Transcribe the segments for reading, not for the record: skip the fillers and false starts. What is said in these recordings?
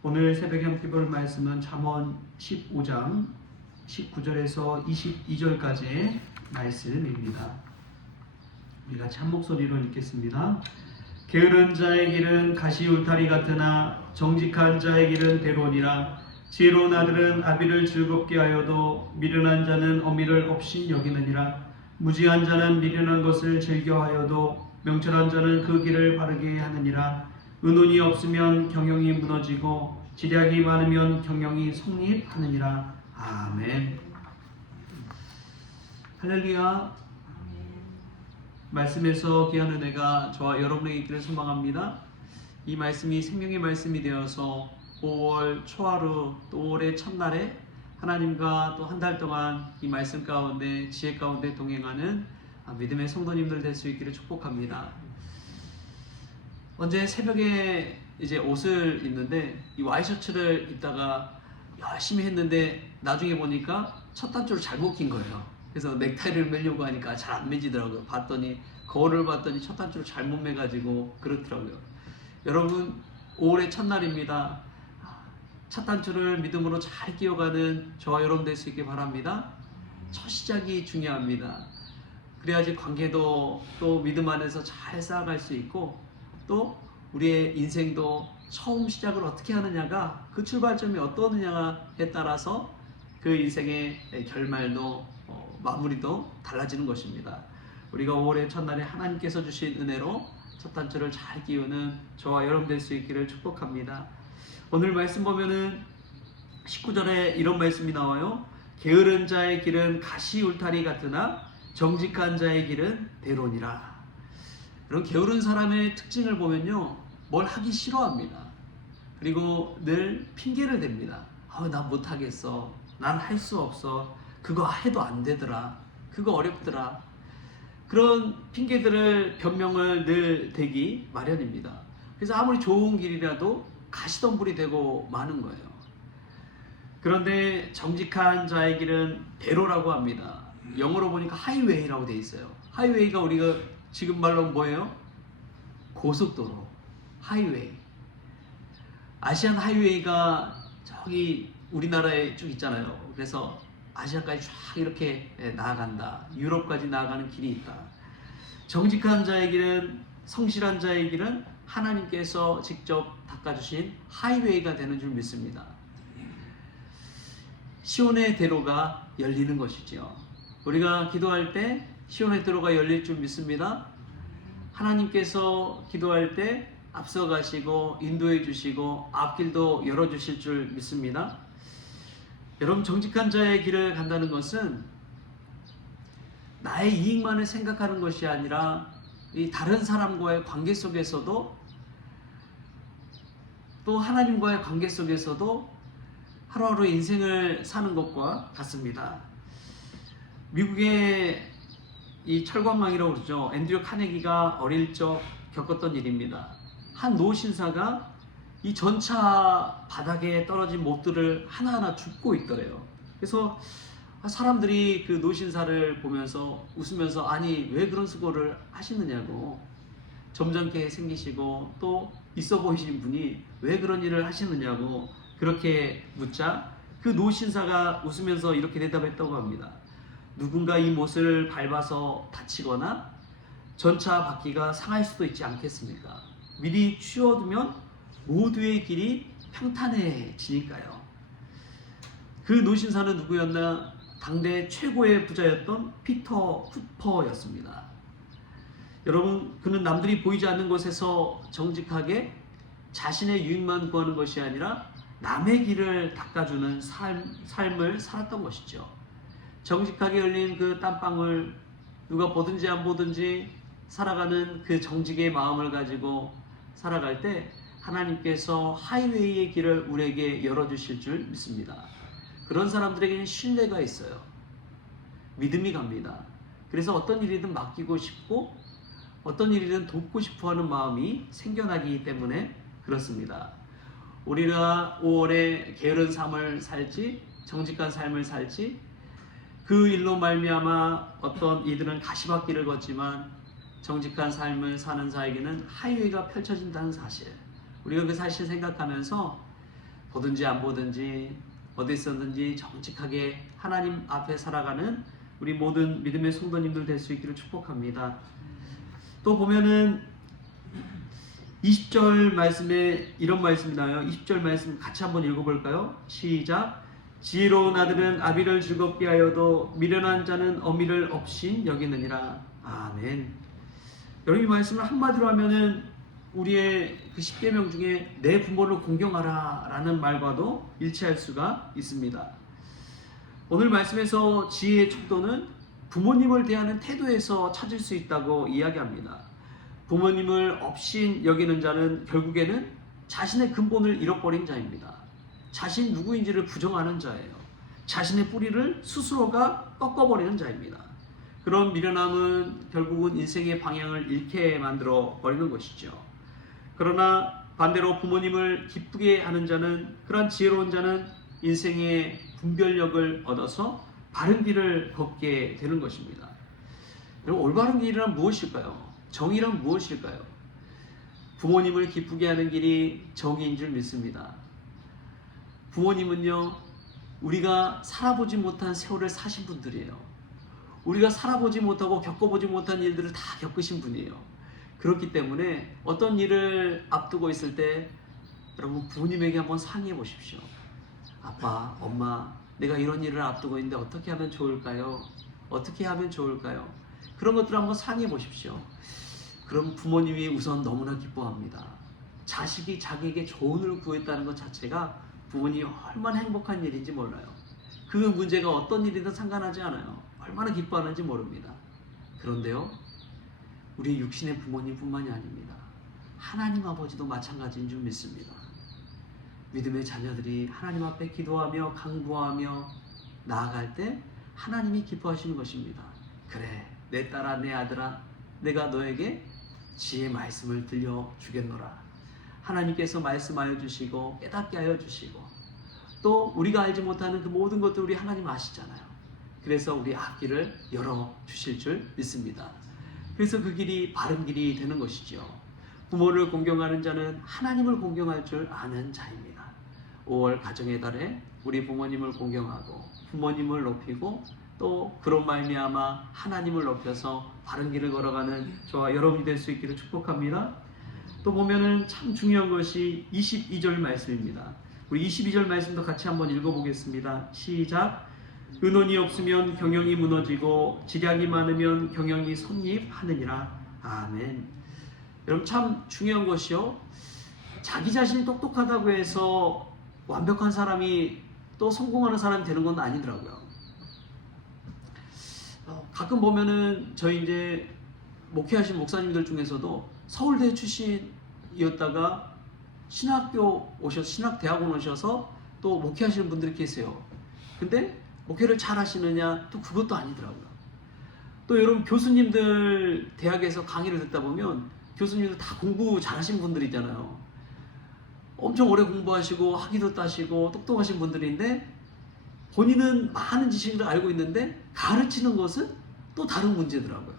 오늘 새벽에 함께 볼 말씀은 잠언 15장 19절에서 22절까지의 말씀입니다. 우리 같이 한 목소리로 읽겠습니다. 게으른 자의 길은 가시 울타리 같으나 정직한 자의 길은 대로니라. 지혜로운 아들은 아비를 즐겁게 하여도 미련한 자는 어미를 없이 여기느니라. 무지한 자는 미련한 것을 즐겨하여도 명철한 자는 그 길을 바르게 하느니라. 의논이 없으면 경영이 무너지고 지략이 많으면 경영이 성립하느니라. 아멘. 할렐루야. 말씀에서 귀한 은혜가 저와 여러분에게 있기를 소망합니다. 이 말씀이 생명의 말씀이 되어서 5월 초하루 또 올해 첫날에 하나님과 또 한 달 동안 이 말씀 가운데 지혜 가운데 동행하는 믿음의 성도님들 될 수 있기를 축복합니다. 언제 새벽에 이제 옷을 입는데 이 와이셔츠를 입다가 열심히 했는데 나중에 보니까 첫 단추를 잘못 낀 거예요. 그래서 넥타이를 매려고 하니까 잘 안 매지더라고요. 봤더니 거울을 봤더니 첫 단추를 잘못 매가지고 그렇더라고요. 여러분 5월의 첫날입니다. 첫 단추를 믿음으로 잘 끼워가는 저와 여러분 될 수 있게 바랍니다. 첫 시작이 중요합니다. 그래야지 관계도 또 믿음 안에서 잘 쌓아갈 수 있고 또 우리의 인생도 처음 시작을 어떻게 하느냐가 그 출발점이 어떠느냐에 따라서 그 인생의 결말도 마무리도 달라지는 것입니다. 우리가 5월의 첫날에 하나님께서 주신 은혜로 첫 단추를 잘 끼우는 저와 여러분 될 수 있기를 축복합니다. 오늘 말씀 보면은 19절에 이런 말씀이 나와요. 게으른 자의 길은 가시 울타리 같으나 정직한 자의 길은 대로니라. 이런 게으른 사람의 특징을 보면요, 뭘 하기 싫어합니다. 그리고 늘 핑계를 댑니다. 나 못하겠어. 난 할 수 없어. 그거 해도 안 되더라. 그거 어렵더라. 그런 핑계들을 변명을 늘 대기 마련입니다. 그래서 아무리 좋은 길이라도 가시덤불이 되고 마는 거예요. 그런데 정직한 자의 길은 대로라고 합니다. 영어로 보니까 하이웨이라고 돼 있어요. 하이웨이가 우리가 지금 말로 뭐예요? 고속도로, 하이웨이. 아시안 하이웨이가 저기 우리나라에 쭉 있잖아요. 그래서 아시아까지 쫙 이렇게 나아간다. 유럽까지 나아가는 길이 있다. 정직한 자의 길은, 성실한 자의 길은 하나님께서 직접 닦아주신 하이웨이가 되는 줄 믿습니다. 시온의 대로가 열리는 것이죠. 우리가 기도할 때 시온의 대로가 열릴 줄 믿습니다. 하나님께서 기도할 때 앞서가시고 인도해 주시고 앞길도 열어주실 줄 믿습니다. 여러분, 정직한 자의 길을 간다는 것은 나의 이익만을 생각하는 것이 아니라 이 다른 사람과의 관계 속에서도 또 하나님과의 관계 속에서도 하루하루 인생을 사는 것과 같습니다. 미국의 이 철광망이라고 그러죠. 앤드류 카네기가 어릴 적 겪었던 일입니다. 한 노신사가 이 전차 바닥에 떨어진 못들을 하나하나 줍고 있더래요. 그래서 사람들이 그 노신사를 보면서 웃으면서 아니 왜 그런 수고를 하시느냐고, 점잖게 생기시고 또 있어 보이신 분이 왜 그런 일을 하시느냐고 그렇게 묻자 그 노신사가 웃으면서 이렇게 대답했다고 합니다. 누군가 이 못을 밟아서 다치거나 전차 바퀴가 상할 수도 있지 않겠습니까? 미리 치워두면 모두의 길이 평탄해지니까요. 그 노신사는 누구였나? 당대 최고의 부자였던 피터 후퍼였습니다. 여러분, 그는 남들이 보이지 않는 곳에서 정직하게 자신의 유익만 구하는 것이 아니라 남의 길을 닦아주는 삶을 살았던 것이죠. 정직하게 흘린 그 땀방울 누가 보든지 안 보든지 살아가는 그 정직의 마음을 가지고 살아갈 때 하나님께서 하이웨이의 길을 우리에게 열어주실 줄 믿습니다. 그런 사람들에게는 신뢰가 있어요. 믿음이 갑니다. 그래서 어떤 일이든 맡기고 싶고 어떤 일이든 돕고 싶어하는 마음이 생겨나기 때문에 그렇습니다. 우리가 5월에 게으른 삶을 살지 정직한 삶을 살지 그 일로 말미암아 어떤 이들은 가시밭길을 걷지만 정직한 삶을 사는 자에게는 하이웨이가 펼쳐진다는 사실, 우리가 그 사실 생각하면서 보든지 안 보든지 어디 있었는지 정직하게 하나님 앞에 살아가는 우리 모든 믿음의 성도님들 될 수 있기를 축복합니다. 또 보면은 20절 말씀에 이런 말씀이 나와요. 20절 말씀 같이 한번 읽어볼까요? 시작. 지혜로운 아들은 아비를 즐겁게 하여도 미련한 자는 어미를 없인 여기느니라. 아멘. 여러분, 이 말씀을 한마디로 하면은 우리의 그 10계명 중에 내 부모를 공경하라 라는 말과도 일치할 수가 있습니다. 오늘 말씀에서 지혜의 척도는 부모님을 대하는 태도에서 찾을 수 있다고 이야기합니다. 부모님을 없인 여기는 자는 결국에는 자신의 근본을 잃어버린 자입니다. 자신 누구인지를 부정하는 자예요. 자신의 뿌리를 스스로가 꺾어버리는 자입니다. 그런 미련함은 결국은 인생의 방향을 잃게 만들어 버리는 것이죠. 그러나 반대로 부모님을 기쁘게 하는 자는, 그러한 지혜로운 자는 인생의 분별력을 얻어서 바른 길을 걷게 되는 것입니다. 여러분, 올바른 길이란 무엇일까요? 정의란 무엇일까요? 부모님을 기쁘게 하는 길이 정의인 줄 믿습니다. 부모님은요, 우리가 살아보지 못한 세월을 사신 분들이에요. 우리가 살아보지 못하고 겪어보지 못한 일들을 다 겪으신 분이에요. 그렇기 때문에 어떤 일을 앞두고 있을 때 여러분, 부모님에게 한번 상의해 보십시오. 아빠, 엄마, 내가 이런 일을 앞두고 있는데 어떻게 하면 좋을까요? 어떻게 하면 좋을까요? 그런 것들을 한번 상의해 보십시오. 그럼 부모님이 우선 너무나 기뻐합니다. 자식이 자기에게 조언을 구했다는 것 자체가 부모님이 얼마나 행복한 일인지 몰라요. 그 문제가 어떤 일이든 상관하지 않아요. 얼마나 기뻐하는지 모릅니다. 그런데요, 우리 육신의 부모님뿐만이 아닙니다. 하나님 아버지도 마찬가지인 줄 믿습니다. 믿음의 자녀들이 하나님 앞에 기도하며 강구하며 나아갈 때 하나님이 기뻐하시는 것입니다. 그래, 내 딸아, 내 아들아, 내가 너에게 지혜의 말씀을 들려주겠노라. 하나님께서 말씀하여 주시고 깨닫게 하여 주시고, 또 우리가 알지 못하는 그 모든 것들 우리 하나님 아시잖아요. 그래서 우리 앞길을 열어주실 줄 믿습니다. 그래서 그 길이 바른 길이 되는 것이죠. 부모를 공경하는 자는 하나님을 공경할 줄 아는 자입니다. 5월 가정의 달에 우리 부모님을 공경하고 부모님을 높이고, 또 그런 말미암아 하나님을 높여서 바른 길을 걸어가는 저와 여러분이 될 수 있기를 축복합니다. 또 보면은 참 중요한 것이 22절 말씀입니다. 우리 22절 말씀도 같이 한번 읽어보겠습니다. 시작. 은혼이 없으면 경영이 무너지고 지략이 많으면 경영이 성립하느니라. 아멘. 여러분, 참 중요한 것이요, 자기 자신이 똑똑하다고 해서 완벽한 사람이 또 성공하는 사람이 되는 건 아니더라고요. 가끔 보면은 저희 이제 목회하신 목사님들 중에서도 서울대 출신이었다가 신학대학원 오셔서 또 목회하시는 분들이 계세요. 근데 목회를 잘 하시느냐? 또 그것도 아니더라고요. 또 여러분, 교수님들 대학에서 강의를 듣다 보면 교수님들 다 공부 잘하신 분들이잖아요. 엄청 오래 공부하시고 학위도 따시고 똑똑하신 분들인데 본인은 많은 지식을 알고 있는데 가르치는 것은 또 다른 문제더라고요.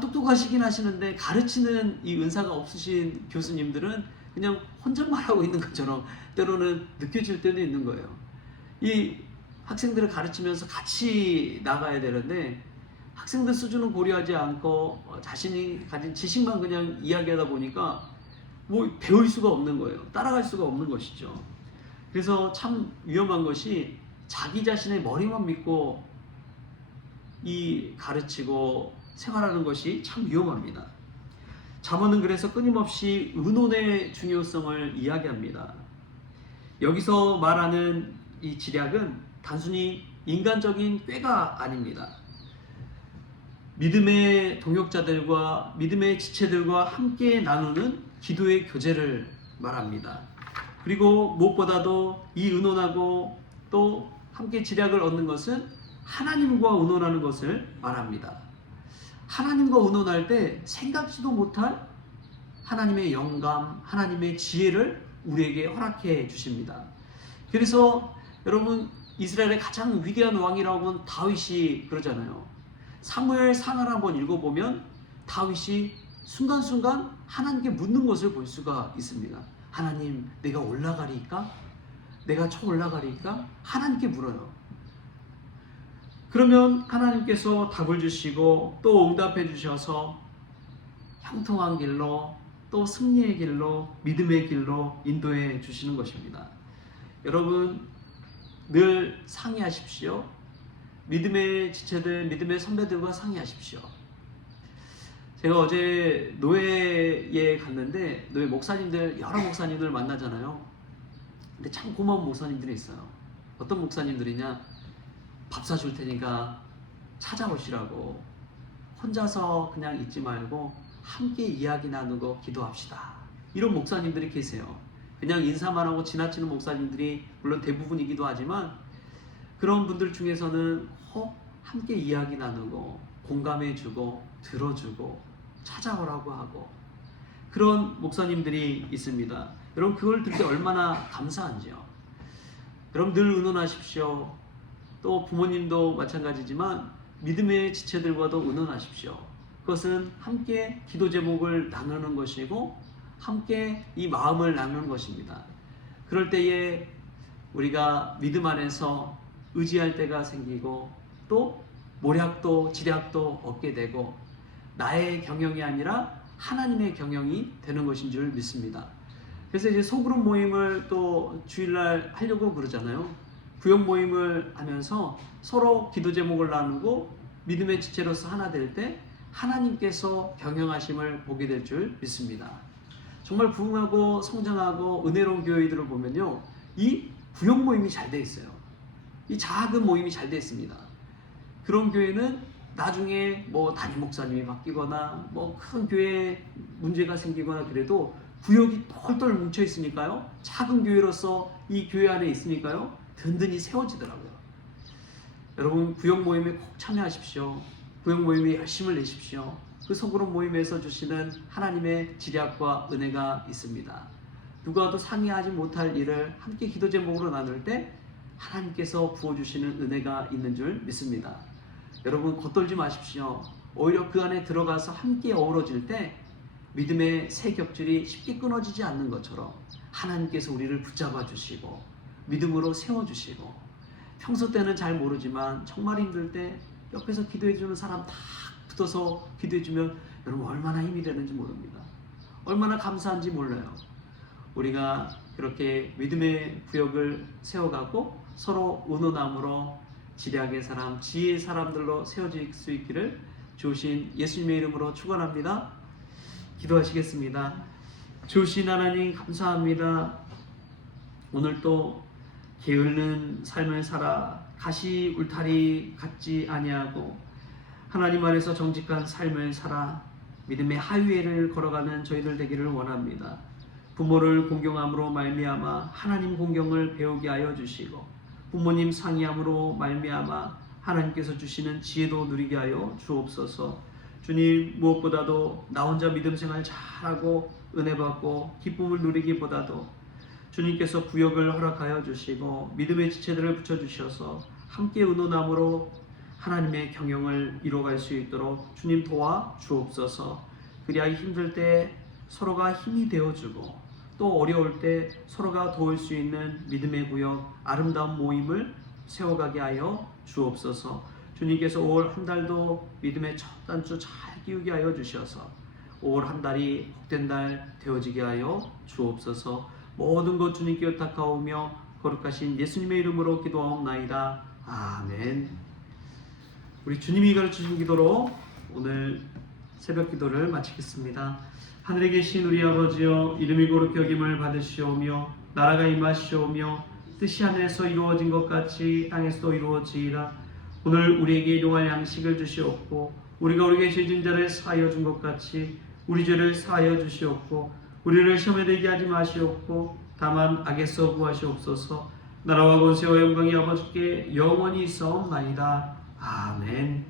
똑똑하시긴 하시는데 가르치는 이 은사가 없으신 교수님들은 그냥 혼잣말 하고 있는 것처럼 때로는 느껴질 때도 있는 거예요. 이 학생들을 가르치면서 같이 나가야 되는데 학생들 수준은 고려하지 않고 자신이 가진 지식만 그냥 이야기하다 보니까 뭐 배울 수가 없는 거예요. 따라갈 수가 없는 것이죠. 그래서 참 위험한 것이 자기 자신의 머리만 믿고 이 가르치고 생활하는 것이 참 위험합니다. 잠언은 그래서 끊임없이 의논의 중요성을 이야기합니다. 여기서 말하는 이 지략은 단순히 인간적인 꾀가 아닙니다. 믿음의 동역자들과 믿음의 지체들과 함께 나누는 기도의 교제를 말합니다. 그리고 무엇보다도 이 의논하고 또 함께 지략을 얻는 것은 하나님과 의논하는 것을 말합니다. 하나님과 의논할 때 생각지도 못할 하나님의 영감, 하나님의 지혜를 우리에게 허락해 주십니다. 그래서 여러분, 이스라엘의 가장 위대한 왕이라고는 다윗이 그러잖아요. 사무엘 상하를 한번 읽어보면 다윗이 순간순간 하나님께 묻는 것을 볼 수가 있습니다. 하나님, 내가 올라가리까? 내가 저 올라가리까? 하나님께 물어요. 그러면 하나님께서 답을 주시고 또 응답해 주셔서 형통한 길로, 또 승리의 길로, 믿음의 길로 인도해 주시는 것입니다. 여러분, 늘 상의하십시오. 믿음의 지체들, 믿음의 선배들과 상의하십시오. 제가 어제 노예에 갔는데 노예 목사님들, 여러 목사님들 만나잖아요. 근데 참 고마운 목사님들이 있어요. 어떤 목사님들이냐, 밥 사줄 테니까 찾아오시라고, 혼자서 그냥 있지 말고 함께 이야기 나누고 기도합시다, 이런 목사님들이 계세요. 그냥 인사만 하고 지나치는 목사님들이 물론 대부분이기도 하지만, 그런 분들 중에서는 함께 이야기 나누고 공감해주고 들어주고 찾아오라고 하고, 그런 목사님들이 있습니다. 여러분, 그걸 들 때 얼마나 감사한지요. 여러분, 늘 의논하십시오. 또 부모님도 마찬가지지만 믿음의 지체들과도 의논하십시오. 그것은 함께 기도 제목을 나누는 것이고 함께 이 마음을 나누는 것입니다. 그럴 때에 우리가 믿음 안에서 의지할 때가 생기고, 또 모략도 지략도 얻게 되고, 나의 경영이 아니라 하나님의 경영이 되는 것인 줄 믿습니다. 그래서 이제 소그룹 모임을 또 주일날 하려고 그러잖아요. 구역 모임을 하면서 서로 기도 제목을 나누고 믿음의 지체로서 하나 될 때 하나님께서 경영하심을 보게 될 줄 믿습니다. 정말 부흥하고 성장하고 은혜로운 교회들을 보면요, 이 구역 모임이 잘 돼 있어요. 이 작은 모임이 잘 돼 있습니다. 그런 교회는 나중에 뭐 담임 목사님이 바뀌거나 뭐 큰 교회에 문제가 생기거나 그래도 구역이 똘똘 뭉쳐 있으니까요, 작은 교회로서 이 교회 안에 있으니까요, 든든히 세워지더라고요. 여러분, 구역 모임에 꼭 참여하십시오. 구역 모임에 열심을 내십시오. 그 소그룹 모임에서 주시는 하나님의 지략과 은혜가 있습니다. 누가도 상의하지 못할 일을 함께 기도 제목으로 나눌 때 하나님께서 부어주시는 은혜가 있는 줄 믿습니다. 여러분, 겉돌지 마십시오. 오히려 그 안에 들어가서 함께 어우러질 때 믿음의 새 겹줄이 쉽게 끊어지지 않는 것처럼 하나님께서 우리를 붙잡아 주시고 믿음으로 세워주시고, 평소 때는 잘 모르지만 정말 힘들 때 옆에서 기도해주는 사람 다 붙어서 기도해주면 여러분 얼마나 힘이 되는지 모릅니다. 얼마나 감사한지 몰라요. 우리가 그렇게 믿음의 구역을 세워가고 서로 의논함으로 지략의 사람, 지혜의 사람들로 세워질 수 있기를 주신 예수님의 이름으로 축원합니다. 기도하시겠습니다. 주신 하나님, 감사합니다. 오늘 또 게으른 삶을 살아 가시 울타리 같지 아니하고 하나님 안에서 정직한 삶을 살아 믿음의 하위를 걸어가는 저희들 되기를 원합니다. 부모를 공경함으로 말미암아 하나님 공경을 배우게 하여 주시고, 부모님 상의함으로 말미암아 하나님께서 주시는 지혜도 누리게 하여 주옵소서. 주님, 무엇보다도 나 혼자 믿음 생활 잘하고 은혜 받고 기쁨을 누리기보다도 주님께서 구역을 허락하여 주시고 믿음의 지체들을 붙여주셔서 함께 의논함으로 하나님의 경영을 이뤄갈 수 있도록 주님 도와 주옵소서. 그리하여 힘들 때 서로가 힘이 되어주고, 또 어려울 때 서로가 도울 수 있는 믿음의 구역, 아름다운 모임을 세워가게 하여 주옵소서. 주님께서 5월 한 달도 믿음의 첫 단추 잘 끼우게 하여 주셔서 5월 한 달이 복된 달 되어지게 하여 주옵소서. 모든 것 주님께 의탁하오며 거룩하신 예수님의 이름으로 기도하옵나이다. 아멘. 우리 주님이 가르치신 기도로 오늘 새벽 기도를 마치겠습니다. 하늘에 계신 우리 아버지여, 이름이 거룩히 여김을 받으시오며 나라가 임하시오며 뜻이 하늘에서 이루어진 것 같이 땅에서도 이루어지이다. 오늘 우리에게 일용할 양식을 주시옵고, 우리가 우리에게 죄진 자를 사하여 준 것 같이 우리 죄를 사하여 주시옵고, 우리를 시험에 들게 하지 마시옵고 다만 악에서 구하시옵소서. 나라와 권세와 영광이 아버지께 영원히 있사옵나이다. 아멘.